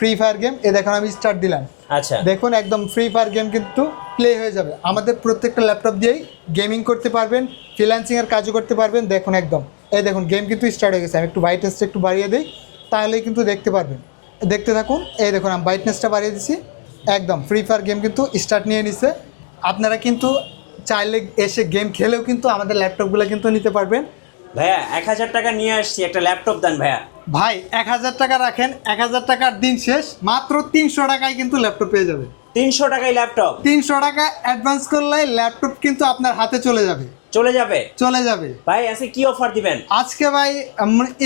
Free fire game. এ দেখুন আমি start দিলাম, আচ্ছা দেখুন একদম ফ্রি ফায়ার গেম কিন্তু প্লে হয়ে যাবে। আমাদের প্রত্যেকটা ল্যাপটপ দিয়েই গেমিং করতে পারবেন, ফ্রিল্যান্সিংয়ের কাজও করতে পারবেন। দেখুন একদম এই দেখুন গেম কিন্তু স্টার্ট হয়ে গেছে। আমি একটু ব্রাইটনেসটা একটু বাড়িয়ে দিই, তাহলেই কিন্তু দেখতে পারবেন। দেখতে থাকুন। এই দেখুন আমি ব্রাইটনেসটা বাড়িয়ে দিছি, একদম ফ্রি ফায়ার গেম কিন্তু স্টার্ট নিয়ে নিছে। আপনারা কিন্তু চাইলে এসে গেম খেলেও কিন্তু আমাদের ল্যাপটপগুলো কিন্তু নিতে পারবেন। ভাইয়া 1000 টাকা নিয়ে আসছি, একটা ল্যাপটপ দেন ভাইয়া। ভাই 1000 টাকা রাখেন, 1000 টাকার দিন শেষ, মাত্র 300 টাকায় কিন্তু ল্যাপটপ পেয়ে যাবে। 300 টাকায় ল্যাপটপ? 300 টাকা অ্যাডভান্স করলে ল্যাপটপ কিন্তু আপনার হাতে চলে যাবে। চলে যাবে? চলে যাবে। ভাই আজকে কি অফার দিবেন? আজকে ভাই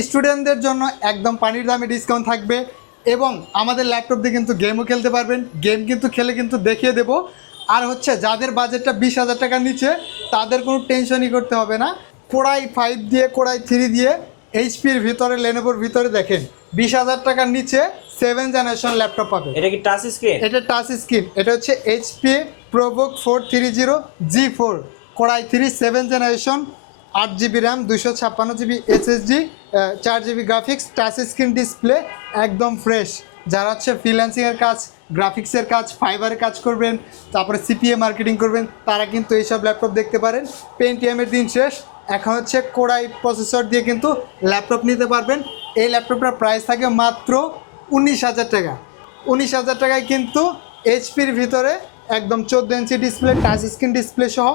স্টুডেন্টদের জন্য একদম পানির দামে ডিসকাউন্ট থাকবে, এবং আমাদের ল্যাপটপ দিয়ে কিন্তু গেমও খেলতে পারবেন। গেম কিন্তু খেলে কিন্তু দেখিয়ে দেবো। আর হচ্ছে যাদের বাজেটটা 20,000 টাকার নিচে, তাদের কোনো টেনশনই করতে হবে না। কোরাই 5 দিয়ে, কোরাই 3 দিয়ে, এইচপির ভিতরে, লেনোভোর ভিতরে দেখেন 20,000 টাকার নিচে 7 জেনারেশন ল্যাপটপ পাবে। এটা কি টাচ স্ক্রিন? এটা টাচ স্ক্রিন। এটা হচ্ছে HP ProBook 430G4 core i 3 7 generation, 8GB RAM, 256GB SSD, 4GB graphics, touch screen display, একদম ফ্রেশ। যারা হচ্ছে ফ্রিল্যান্সিংয়ের কাজ, গ্রাফিক্সের কাজ, ফাইবারের কাজ করবেন, তারপরে সিপিএ মার্কেটিং করবেন, তারা কিন্তু এইসব ল্যাপটপ দেখতে পারেন। পেন্টিএমের দিন শেষ, এখন হচ্ছে কোরাই প্রসেসর দিয়ে কিন্তু ল্যাপটপ নিতে পারবেন। এই ল্যাপটপটার প্রাইস থাকে মাত্র 19,000 টাকা। 19,000 টাকায় কিন্তু এইচপির ভিতরে একদম 14 inch display, touch screen display সহ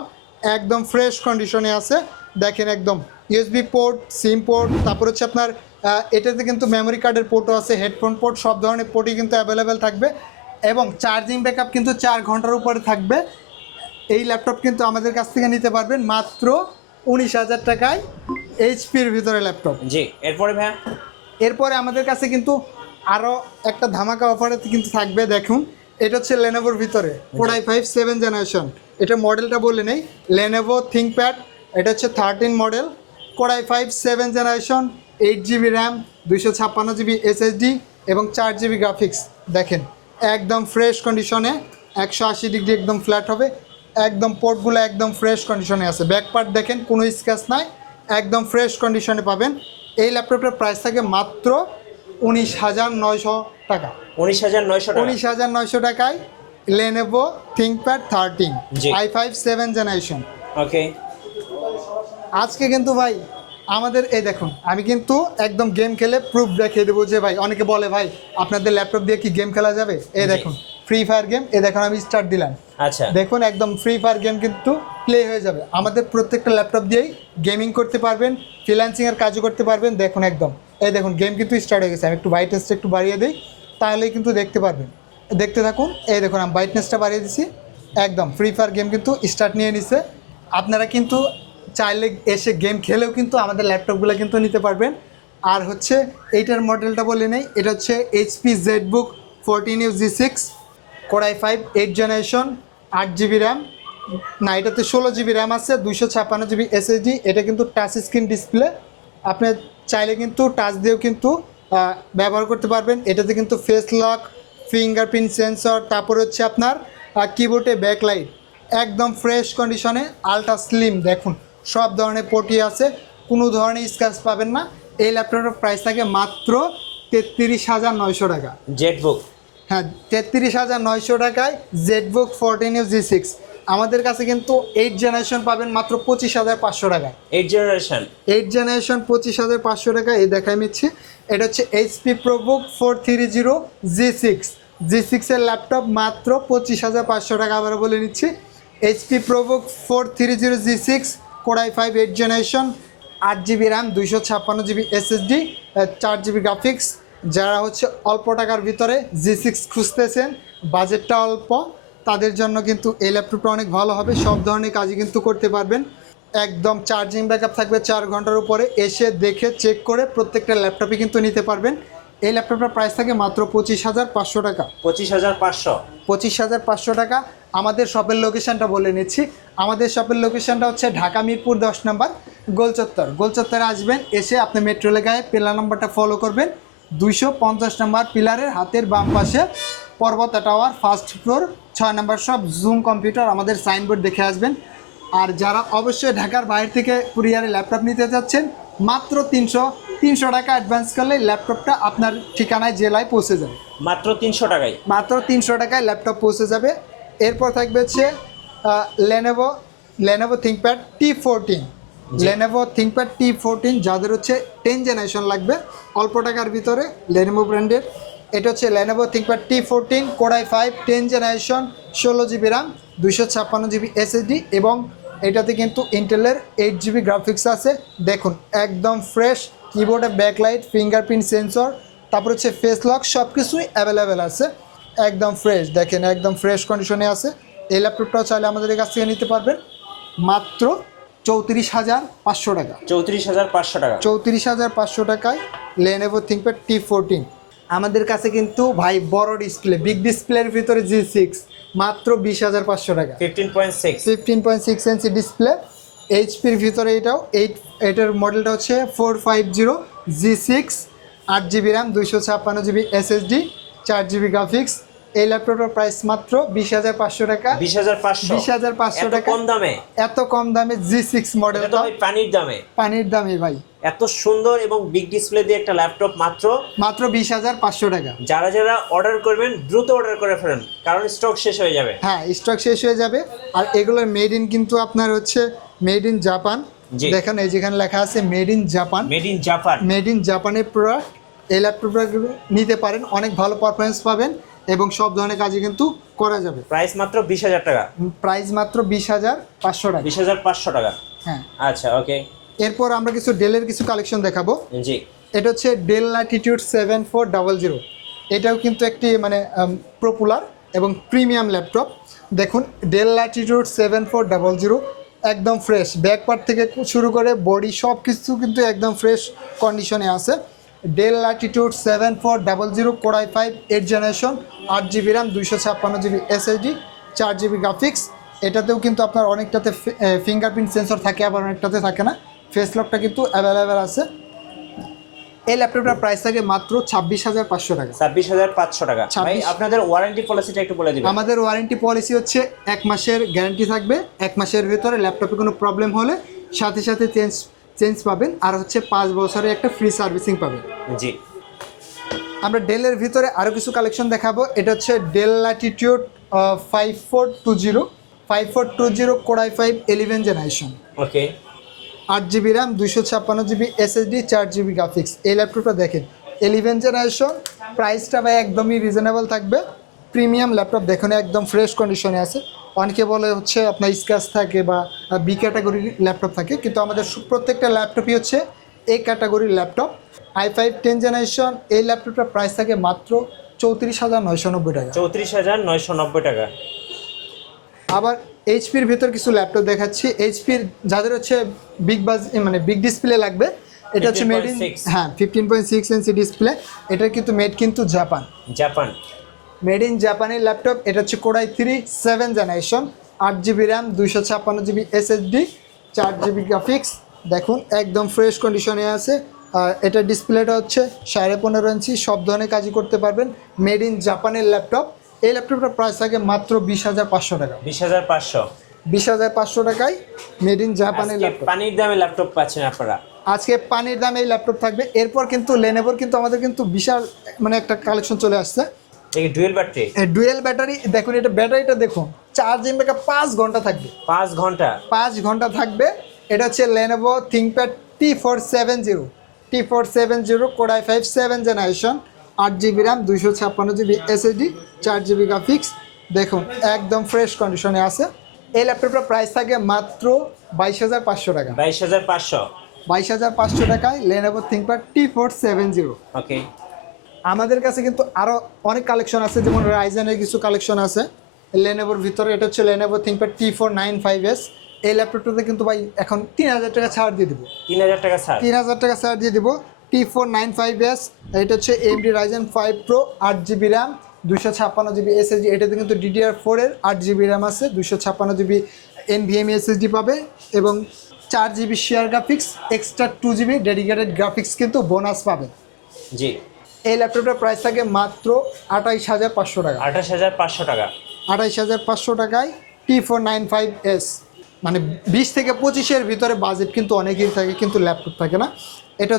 একদম ফ্রেশ কন্ডিশনে আছে। দেখেন একদম ইউএসবি পোর্ট, সিম পোর্ট, তারপর হচ্ছে আপনার এটাতে কিন্তু মেমোরি কার্ডের পোর্টও আছে, হেডফোন পোর্ট, সব ধরনের পোর্টই কিন্তু অ্যাভেলেবেল থাকবে, এবং চার্জিং ব্যাকআপ কিন্তু 4 ঘন্টার উপরে থাকবে। এই ল্যাপটপ কিন্তু আমাদের কাছ থেকে নিতে পারবেন মাত্র 19,000 টাকায় এইচপির ভিতরে ল্যাপটপ। জি, এরপরে ভাইয়া? এরপরে আমাদের কাছে কিন্তু আরও একটা ধামাকা অফারে কিন্তু থাকবে। দেখুন এটা হচ্ছে লেনোভোর ভিতরে কোরাই 5 7 জেনারেশন। এটা মডেলটা বলে নেই, লেনোভো থিংকপ্যাড। এটা হচ্ছে 13 model, core i 5 7 generation, 8GB RAM, 256GB SSD এবং 4GB গ্রাফিক্স। দেখেন একদম ফ্রেশ কন্ডিশনে, 180 ডিগ্রি একদম ফ্ল্যাট হবে, একদম পোর্টগুলো একদম ফ্রেশ কন্ডিশনে আছে। ব্যাক পার্ট দেখেন কোনো স্ক্র্যাচ নাই, একদম ফ্রেশ কন্ডিশনে পাবেন। এই ল্যাপটপের প্রাইস থাকে মাত্র 19,900 টাকা। 19,900 টাকা? 19,900 টাকায় Lenovo ThinkPad 13 G. i5 7 generation. Okay. আজকে কিন্তু ভাই আমাদের এই দেখুন, আমি কিন্তু একদম গেম খেলে প্রুফ দেখিয়ে দেবো যে ভাই, অনেকে বলে ভাই আপনাদের ল্যাপটপ দিয়ে কি গেম খেলা যাবে? এই দেখুন ফ্রি ফায়ার গেম। এই দেখুন আমি স্টার্ট দিলাম, আচ্ছা দেখুন একদম ফ্রি ফায়ার গেম কিন্তু প্লে হয়ে যাবে। আমাদের প্রত্যেকটা ল্যাপটপ দিয়েই গেমিং করতে পারবেন, ফ্রিল্যান্সিংয়ের কাজও করতে পারবেন। দেখুন একদম এই দেখুন গেম কিন্তু স্টার্ট হয়ে গেছে। আমি একটু ব্রাইটনেসটা একটু বাড়িয়ে দিই, তাহলেই কিন্তু দেখতে পারবেন। দেখতে থাকুন। এই দেখুন আমি ব্রাইটনেসটা বাড়িয়ে দিছি, একদম ফ্রি ফায়ার গেম কিন্তু স্টার্ট নিয়ে নিছে। আপনারা কিন্তু চাইলে এসে গেম খেলেও কিন্তু আমাদের ল্যাপটপগুলো কিন্তু নিতে পারবেন। আর হচ্ছে এইটার মডেলটা বলে নেই, এটা হচ্ছে HP ZBook 14UG6 core i 5 8 generation, 8GB RAM, না এটাতে 16GB র্যাম আছে, 256GB SSD। এটা কিন্তু টাচ স্ক্রিন ডিসপ্লে, আপনি চাইলে কিন্তু টাচ দিয়েও কিন্তু ব্যবহার করতে পারবেন। এটাতে কিন্তু ফেস লক, ফিঙ্গারপ্রিন্ট সেন্সর, তারপর হচ্ছে আপনার কিবোর্ডে ব্যাকলাইট, একদম ফ্রেশ কন্ডিশনে, আলট্রা স্লিম। দেখুন সব ধরনের পোর্টই আছে, কোনো ধরনের স্ক্র্যাচ পাবেন না। এই ল্যাপটপের প্রাইস থাকে মাত্র 33,900 টাকা। জেটবুক? হ্যাঁ 33,900 টাকায় জেডবুক 14UG6। আমাদের কাছে কিন্তু 8 জেনারেশন পাবেন মাত্র 25,500 টাকায়। 8 জেনারেশন? 8 জেনারেশন 25,500 টাকা। এই দেখাই নিচ্ছি, এটা হচ্ছে এইচপি প্রোবুক 430G6 এর ল্যাপটপ মাত্র 25,500 টাকা। আবার বলে নিচ্ছি, HP ProBook 430G6 core i 5 8 generation, 8GB RAM, 256GB SSD, 4GB graphics. যারা হচ্ছে অল্প টাকার ভিতরে G6 খুঁজতেছেন, বাজেটটা অল্প, তাদের জন্য কিন্তু এই ল্যাপটপটা অনেক ভালো হবে। সব ধরনের কাজই কিন্তু করতে পারবেন। একদম চার্জিং ব্যাকআপ থাকবে 4 ঘন্টার উপরে। এসে দেখে চেক করে প্রত্যেকটা ল্যাপটপই কিন্তু নিতে পারবেন। এই ল্যাপটপটার প্রাইস থাকে মাত্র 25,500 টাকা। 25,500? 25,500 টাকা। আমাদের শপের লোকেশানটা বলে নিচ্ছি। আমাদের শপের লোকেশানটা হচ্ছে ঢাকা মিরপুর 10 নম্বর গোলচত্বর। গোলচত্বরে আসবেন, এসে আপনি মেট্রো লেগায় পিলার নাম্বারটা ফলো করবেন, 250 নম্বর পিলারের হাতের বাম পাশে পর্বতা টাওয়ার, ফার্স্ট ফ্লোর, 6 নম্বর শপ, জুম কম্পিউটার, আমাদের সাইনবোর্ড দেখে আসবেন। আর যারা অবশ্যই ঢাকার বাইরে থেকে কুরিয়ারে ল্যাপটপ নিতে যাচ্ছেন, মাত্র 300 টাকা অ্যাডভান্স করলে ল্যাপটপটা আপনার ঠিকানায় জেলায় পৌঁছে যাবে। মাত্র 300 টাকায়। মাত্র 300 টাকায় ল্যাপটপ পৌঁছে যাবে। এরপর থাকবে হচ্ছে Lenovo ThinkPad T14। Lenovo ThinkPad T14 যাদের হচ্ছে 10 জেনারেশন লাগবে অল্প টাকার ভিতরে, লেনোভো ব্র্যান্ডের। এটা হচ্ছে Lenovo ThinkPad T14 Core i5 10 generation, 16 GB RAM, 256 GB SSD এবং এটাতে কিন্তু ইন্টেলের 8 জিবি গ্রাফিক্স আছে। দেখুন একদম ফ্রেশ, কিবোর্ডে ব্যাকলাইট, ফিঙ্গারপ্রিন্ট সেন্সর, তারপর হচ্ছে ফেস লক, সব কিছুই অ্যাভেলেবেল আছে। একদম ফ্রেশ, দেখেন একদম ফ্রেশ কন্ডিশনে আছে। এই ল্যাপটপটাও চাইলে আমাদের কাছ থেকে নিতে পারবেন মাত্র 34,500 টাকা। 34,500 টাকা। 34,500 টাকায় লেনোভো থিঙ্কপ্যাড T14। আমাদের কাছে কিন্তু ভাই বড় ডিসপ্লে, বিগ ডিসপ্লের ভিতরে G6 মাত্র 20,500 টাকা। 15.6 ইঞ্চি ডিসপ্লে, এইচপির ভিতরে এটার মডেলটা হচ্ছে 450 G6, 8 GB RAM, 256 GB SSD, 4 GB graphics. এই ল্যাপটপের প্রাইস মাত্র 20,500 টাকা। 20,500 টাকা কম দামে, এত কম দামে G6 মডেলটা পানির দামে ভাই। এত সুন্দর এবং বিগ ডিসপ্লে দিয়ে একটা ল্যাপটপ মাত্র 20,500 টাকা। যারা যারা অর্ডার করবেন দ্রুত অর্ডার করে ফেলেন, কারণ স্টক শেষ হয়ে যাবে। হ্যাঁ, স্টক শেষ হয়ে যাবে। আর এগুলো মেড ইন কিন্তু আপনার হচ্ছে মেড ইন জাপান। দেখেন এই যেখানে লেখা আছে made in Japan, made in জাপানের প্রোডাক্ট। এই ল্যাপটপটা নিতে পারেন, অনেক ভালো পারফরমেন্স পাবেন এবং সব ধরনের কাজই কিন্তু করা যাবে। প্রাইস মাত্র 20,000 টাকা। প্রাইস মাত্র 20,500 টাকা। 20,500 টাকা। হ্যাঁ, আচ্ছা, ওকে। এরপর আমরা কিছু ডেলের কিছু কালেকশন দেখাবো। জি, এটা হচ্ছে ডেল ল্যাটিটিউড 7400। এটাও কিন্তু একটি মানে পপুলার এবং প্রিমিয়াম ল্যাপটপ। দেখুন ডেল ল্যাটিটিউড 7400 একদম ফ্রেশ, ব্যাক পার্ট থেকে শুরু করে বডি সব কিছু কিন্তু একদম ফ্রেশ কন্ডিশনে আছে। Del Latitude 7400 Core i5 8 generation, 8 GB RAM, 256 GB SSD, 4 GB graphics. এটাতেও কিন্তু আপনার অনেকটাতে ফিঙ্গারপ্রিন্ট সেন্সর থাকে, আবার অনেকটাতে থাকে না। ফেস লকটা কিন্তু অ্যাভেলেবেল আছে। এই ল্যাপটপটার প্রাইস থাকে মাত্র 26,500 টাকা। 26,500 টাকা। ভাই আপনাদের ওয়ারেন্টি পলিসিটা একটু বলে দিবেন। আমাদের ওয়ারেন্টি পলিসি হচ্ছে 1 মাসের গ্যারান্টি থাকবে। 1 মাসের ভিতরে ল্যাপটপে কোনো প্রবলেম হলে সাথে সাথে চেঞ্জ পাবেন, আর হচ্ছে 5 বছরের একটা ফ্রি সার্ভিসিং পাবেন। জি, আমরা ডেলের ভিতরে আরও কিছু কালেকশন দেখাবো। এটা হচ্ছে Dell Latitude 5420 Core i5 11 generation, okay. 8 GB RAM, 256 GB SSD, 4 GB graphics. এই ল্যাপটপটা দেখেন 11 জেনারেশন, প্রাইসটা ভাই একদমই রিজনেবল থাকবে। প্রিমিয়াম ল্যাপটপ, দেখুন একদম ফ্রেশ কন্ডিশনে আছে। অনেকে বলে হচ্ছে আপনার স্ক্র্যাচ থাকে বা বি ক্যাটাগরির ল্যাপটপ থাকে, কিন্তু আমাদের প্রত্যেকটা ল্যাপটপই হচ্ছে এ ক্যাটাগরির ল্যাপটপ। i5 10 generation. এই ল্যাপটপটার প্রাইস থাকে মাত্র 34,990 টাকা। 34,990 টাকা। আবার এইচপির ভিতর কিছু ল্যাপটপ দেখাচ্ছি। এইচপির যাদের হচ্ছে বিগ ডিসপ্লে লাগবে, এটা হচ্ছে মেড ইন 15.6 ইঞ্চি ডিসপ্লে। এটা কিন্তু জাপান মেড ইন জাপানের ল্যাপটপ। এটা হচ্ছে Core i3 7 generation, 8 GB RAM, 256 GB SSD, 4 GB graphics. দেখুন একদম ফ্রেশ কন্ডিশনে আছে। আর এটা ডিসপ্লেটা হচ্ছে 15.5 ইঞ্চি, সব ধরনের কাজই করতে পারবেন। মেড ইন জাপানের ল্যাপটপ। এই ল্যাপটপটার প্রাইস থাকে মাত্র 20,500 টাকা। 20,500 টাকায় মেড ইন জাপানের ল্যাপটপ। পানির দামে ল্যাপটপ পাচ্ছেন আপনারা। আজকে পানির দামে এই ল্যাপটপ থাকবে। এরপর কিন্তু লেনোভোর কিন্তু আমাদের কিন্তু বিশাল মানে একটা কালেকশন চলে আসছে। Dual battery. দেখুন এটা ব্যাটারিটা দেখুন, চার্জিং ব্যাকআপ 5 ঘন্টা থাকবে। 5 ঘন্টা থাকবে। এটা হচ্ছে Lenovo ThinkPad T470 Core i5 7 generation, 8 GB RAM, 256 GB SSD, 4 GB graphics. দেখুন একদম ফ্রেশ কন্ডিশনে আছে। এই ল্যাপটপটার প্রাইস থাকে মাত্র 22,500 টাকা। 22,500 টাকায় লেনোভো থিঙ্কপ্যাড T470। ওকে। আমাদের কাছে কিন্তু আরও অনেক কালেকশন আছে, যেমন রাইজেনের কিছু কালেকশন আছে লেনোভোর ভিতরে। এটা হচ্ছে লেনোভো থিঙ্কপ্যাড T495S। এই ল্যাপটপটাতে কিন্তু ভাই এখন 3,000 টাকা ছাড় দিয়ে দেবো। 3,000 টাকা ছাড় দিয়ে দেবো। T495S। এটা হচ্ছে AMD Ryzen 5 Pro, 8 GB RAM, 256 GB SSD। এটাতে কিন্তু DDR4 এর 8 জিবি র্যাম আছে, 256 জিবি NVMe SSD পাবে এবং 4 GB share graphics, extra 2 GB dedicated graphics কিন্তু বোনাস পাবে। জি। এই ল্যাপটপটার প্রাইস থাকে মাত্র 28,500 টাকা। 28,500 টাকা। 28,500 টাকায় T495S। মানে 20 থেকে 25-এর ভিতরে বাজেট কিন্তু অনেকেই থাকে, কিন্তু ল্যাপটপ থাকে না। এটা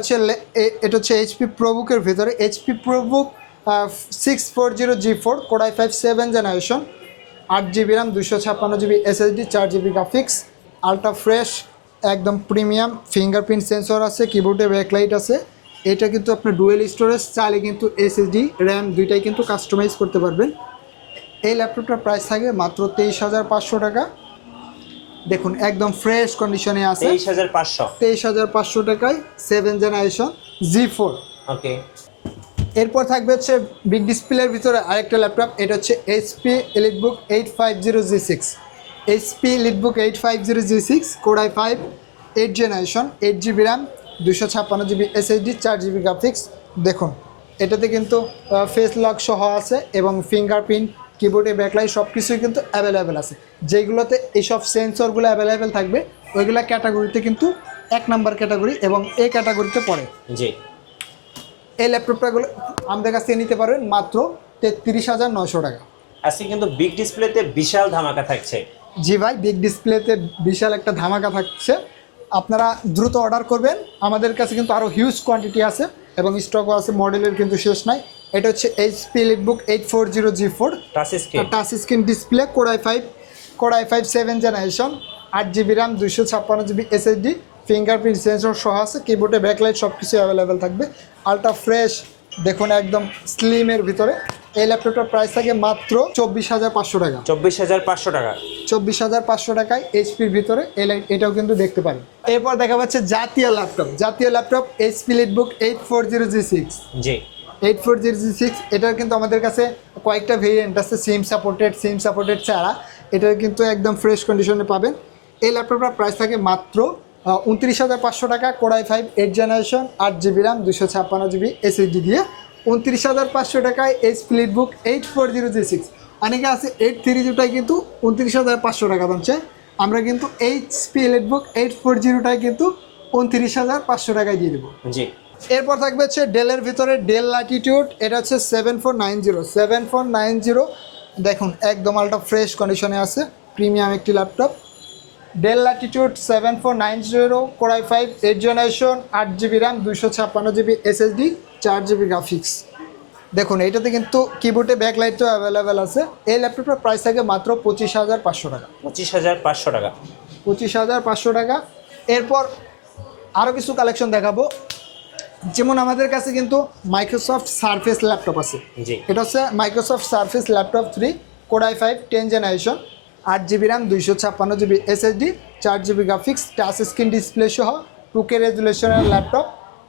হচ্ছে এইচপি প্রোবুকের ভিতরে HP ProBook 640G4 core i5 7 generation 8GB RAM 256GB SSD 4GB graphics ultra fresh একদম প্রিমিয়াম ফিঙ্গারপ্রিন্ট সেন্সর আছে কিবোর্ডে ব্যাকলাইট আছে। এটা কিন্তু আপনার ডুয়েল স্টোরেজ চাইলে কিন্তু এসএসডি র্যাম দুইটাই কিন্তু কাস্টমাইজ করতে পারবেন। এই ল্যাপটপটার প্রাইস থাকে মাত্র 23,500 টাকা। দেখুন একদম ফ্রেশ কন্ডিশনে আছে 23,500 টাকায় 7 জেনারেশন G4। ওকে, এরপর থাকবে হচ্ছে বিগ ডিসপ্লের ভিতরে আরেকটা ল্যাপটপ, এটা হচ্ছে HP EliteBook 850G6। HP EliteBook 850G6 core i5 8 generation 8GB RAM 256GB SSD 4GB graphics. দেখুন এটাতে কিন্তু ফেস লক সহ আছে এবং ফিঙ্গারপ্রিন্ট কিবোর্ডে ব্যাকলাইট সব কিছুই কিন্তু অ্যাভেলেবেল আছে। যেগুলোতে এইসব সেন্সরগুলো অ্যাভেলেবেল থাকবে ওইগুলো ক্যাটাগরিতে কিন্তু 1 নাম্বার ক্যাটাগরি এবং এই ক্যাটাগরিতে পড়ে। জি, এই ল্যাপটপটাগুলো আমাদের কাছ থেকে নিতে পারবেন মাত্র 33,900 টাকা। আজকে কিন্তু বিগ ডিসপ্লেতে বিশাল ধামাকা থাকছে। জি ভাই, বিগ ডিসপ্লেতে বিশাল একটা ধামাকা থাকছে, আপনারা দ্রুত অর্ডার করবেন। আমাদের কাছে কিন্তু আরও হিউজ কোয়ান্টিটি আছে এবং স্টকও আছে, মডেলের কিন্তু শেষ নাই। এটা হচ্ছে HP EliteBook 840G4 touch screen display core i5 7 generation 8GB RAM 256GB SSD fingerprint sensor সহ আছে, কিবোর্ডে ব্যাকলাইট সব কিছু অ্যাভেলেবেল থাকবে। আলট্রা ফ্রেশ দেখুন একদম স্লিমের ভিতরে। এই ল্যাপটপটার প্রাইস থাকে মাত্র 24,500 টাকা। 24,500 টাকা। 24,500 টাকায় এইচপির ভিতরে এটাও কিন্তু দেখতে পারেন। এরপর দেখা যাচ্ছে জাতীয় ল্যাপটপ এইচপি এলিটবুক 840G6। জি, 840G6 এটার কিন্তু আমাদের কাছে কয়েকটা ভেরিয়েন্ট আছে, সিম সাপোর্টেড ছাড়া। এটার কিন্তু একদম ফ্রেশ কন্ডিশনে পাবেন। এই ল্যাপটপটার প্রাইস থাকে মাত্র 29,500 টাকা core i5 8 generation 8GB RAM 256GB SSD দিয়ে 29,500 টাকায় এইচপি এলিটবুক 840G6। অনেকে আছে 830টাই কিন্তু 29,500 টাকা দামছে, আমরা কিন্তু এইচপি এলিটবুক 840টাই কিন্তু 29,500 টাকায় দিয়ে দেবো। জি, এরপর থাকবে হচ্ছে ডেলের ভিতরে ডেল ল্যাটিটিউড, এটা হচ্ছে 7490। দেখুন একদম আলট্রা ফ্রেশ কন্ডিশনে আছে, প্রিমিয়াম একটি laptop. Del Latitude 7490 core i5 8 generation 8GB RAM 256GB SSD 4GB graphics. দেখুন এইটাতে কিন্তু কিবোর্ডে ব্যাকলাইটও অ্যাভেলেবেল আছে। এই ল্যাপটপটার প্রাইস থাকে মাত্র 25,500 টাকা। 25,500 টাকা। 25,500 টাকা। এরপর আরও কিছু কালেকশন দেখাবো, যেমন আমাদের কাছে কিন্তু মাইক্রোসফট সারফেস ল্যাপটপ আছে। জি, এটা হচ্ছে Microsoft surface laptop 3 core i5 10 generation 8GB RAM 256GB SSD 4GB graphics touch screen display সহ 2K রেজুলেশনের ল্যাপটপ।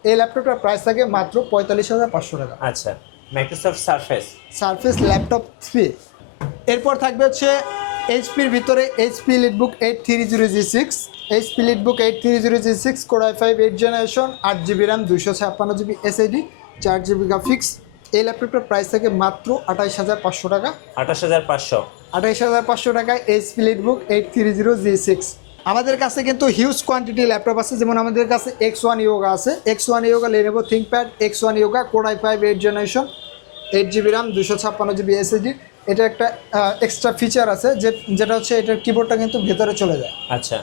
এই ল্যাপটপটার প্রাইস থাকে মাত্র 45,500 টাকা। আচ্ছা, মাইক্রোসফট সারফেস ল্যাপটপ 3। এরপর থাকবে হচ্ছে এইচপির ভিতরে HP EliteBook 830G6। HP EliteBook 830G6 core i5 8 generation 8GB RAM 256GB SSD 4GB graphics. এই ল্যাপটপটার প্রাইস থাকে মাত্র 28,500 টাকা। 28,500 টাকায় এইচপি এলিটবুক 830G6। আমাদের কাছে কিন্তু হিউজ কোয়ান্টিটি ল্যাপটপ আছে, যেমন আমাদের কাছে X1 Yoga আছে, X1 Yoga Lenovo ThinkPad X1 Yoga core i5 8 generation 8GB RAM 256GB SSD। এটা একটা এক্সট্রা ফিচার আছে যেটা হচ্ছে এটার কিবোর্ডটা কিন্তু ভেতরে চলে যায়। আচ্ছা,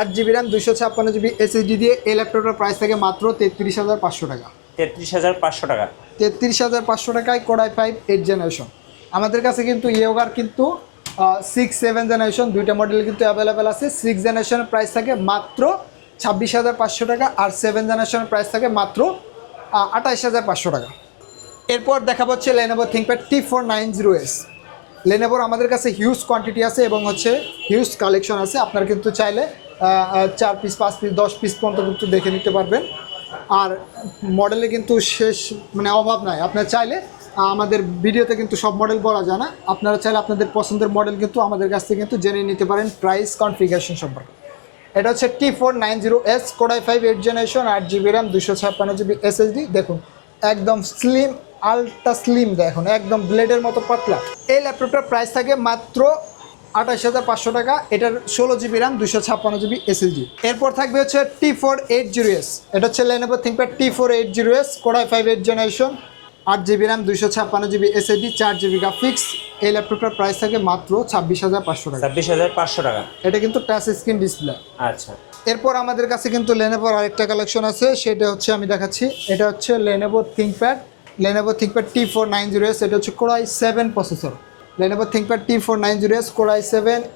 8GB RAM 256GB SSD দিয়ে এই ল্যাপটপটার প্রাইস থাকে মাত্র 33,500 টাকা। 33,500 টাকা। 33,500 টাকায় কোর i5 8 জেনারেশন। আমাদের কাছে কিন্তু ইয়োগার কিন্তু 6-7 জেনারেশন দুইটা মডেল কিন্তু অ্যাভেলেবেল আছে। 6 জেনারেশনের প্রাইস থাকে মাত্র 26,500 টাকা আর 7 জেনারেশনের প্রাইস থাকে মাত্র 28,500 টাকা। এরপর দেখা হচ্ছে Lenovo ThinkPad T490S। লেনোভোর আমাদের কাছে হিউজ কোয়ান্টিটি আছে এবং হচ্ছে হিউজ কালেকশন আছে। আপনারা কিন্তু চাইলে 4 পিস 5 পিস 10 পিস পর্যন্ত কিন্তু দেখে নিতে পারবেন। আর মডেলে কিন্তু শেষ মানে অভাব নাই। আপনারা চাইলে আমাদের ভিডিওতে কিন্তু সব মডেল বলা যায় না, আপনারা চাইলে আপনাদের পছন্দের মডেল কিন্তু আমাদের কাছ থেকে কিন্তু জেনে নিতে পারেন প্রাইস কনফিগারেশন সম্পর্কে। এটা হচ্ছে T490S core i5 8 generation 8GB RAM 256GB SSD। দেখুন একদম স্লিম, আলট্রা স্লিম, দেখুন একদম ব্লেডের মতো পাতলা। এই ল্যাপটপটার প্রাইস থাকে মাত্র 28,500 টাকা। এটার 16GB RAM 256GB SSD। এরপর থাকবে হচ্ছে T480S। এটা হচ্ছে Lenovo ThinkPad T480S core i5 8 generation 8GB RAM 256GB SSD 4GB graphics. এই ল্যাপটপটার প্রাইস থাকে মাত্র 26,500 টাকা। 26,500 টাকা। এটা কিন্তু টাচ স্ক্রিন ডিসপ্লে। আচ্ছা, এরপর আমাদের কাছে কিন্তু লেনোভোর আরেকটা কালেকশন আছে, সেটা হচ্ছে আমি দেখাচ্ছি। এটা হচ্ছে লেনোভো থিঙ্কপ্যাড T490S। এটা হচ্ছে Core i7 processor. Lenovo ThinkPad T490S Core i7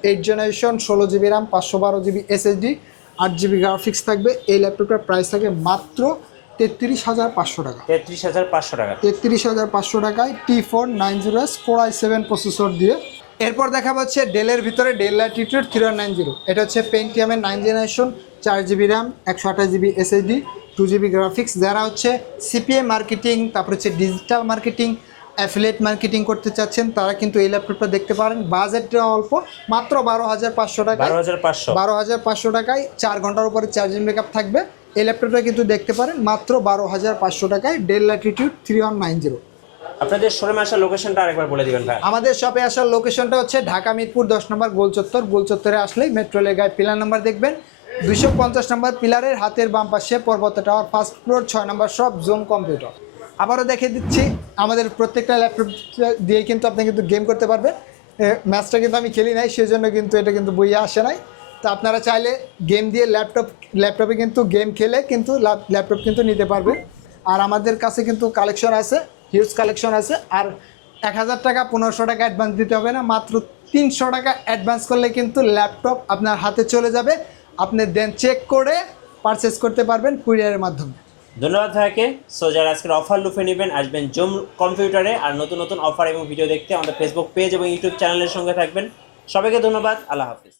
8 generation, 16 GB RAM, 512 GB SSD, 8 GB graphics থাকবে। এই ল্যাপটপটার প্রাইস থাকে মাত্র 33,500 টাকা। 33,500 টাকা। 33,500 টাকায় T490S Core i7 প্রসেসর দিয়ে। এরপর দেখা যাচ্ছে ডেলের ভিতরে ডেল ল্যাটিটিউড 3190। এটা হচ্ছে পেন্টিয়ামের 9 generation, 4 GB RAM, 128 GB SSD, 2 GB graphics. যারা হচ্ছে সিপিএ মার্কেটিং, তারপর হচ্ছে ডিজিটাল মার্কেটিং, অ্যাফিলিয়েট মার্কেটিং করতে চাচ্ছেন, তারা কিন্তু এই ল্যাপটপটা দেখতে পারেন। বাজেটটা অল্প, মাত্র 12,500 টাকা। 12,500 টাকায় 4 ঘন্টার উপরে চার্জিং ব্যাকআপ থাকবে। এই ল্যাপটপটা কিন্তু দেখতে পারেন মাত্র 12,500 টাকায়, ডেল ল্যাটিটিউড 3190। আপনাদের শোরুমে আসার লোকেশনটা আরেকবার বলে দিবেন ভাই। আমাদের শপে আসার লোকেশনটা হচ্ছে ঢাকা মিরপুর 10 নম্বর গোলচত্বর। গোলচত্বরে আসলেই মেট্রো রেলের গায়ে পিলার নাম্বার দেখবেন, 250 নম্বর পিলারের হাতের বাম পাশে পর্বত টাওয়ার, ফার্স্ট ফ্লোর, 6 নম্বর শপ, জুম কম্পিউটার। আবারও দেখিয়ে দিচ্ছি, আমাদের প্রত্যেকটা ল্যাপটপ দিয়ে কিন্তু আপনি কিন্তু গেম করতে পারবেন। ম্যাচটা কিন্তু আমি খেলি নাই, সেই জন্য কিন্তু এটা কিন্তু বইয়ে আসে নাই। তো আপনারা চাইলে গেম দিয়ে ল্যাপটপে কিন্তু গেম খেলে কিন্তু ল্যাপটপ কিন্তু নিতে পারবেন। আর আমাদের কাছে কিন্তু কালেকশন আছে, হিউজ কালেকশন আছে। আর 1,000 টাকা 1,500 টাকা অ্যাডভান্স দিতে হবে না, মাত্র 300 টাকা অ্যাডভান্স করলে কিন্তু ল্যাপটপ আপনার হাতে চলে যাবে। আপনি দেন চেক করে পারচেস করতে পারবেন কুরিয়ারের মাধ্যমে। ধন্যবাদ ভাইকে। সো যারা আজকের অফার লুফে নেবেন, আসবেন জুম কম্পিউটারে। আর নতুন নতুন অফার এবং ভিডিও দেখতে আমাদের ফেসবুক পেজ এবং ইউটিউব চ্যানেলের সঙ্গে থাকবেন। সবাইকে ধন্যবাদ। আল্লাহ হাফিজ।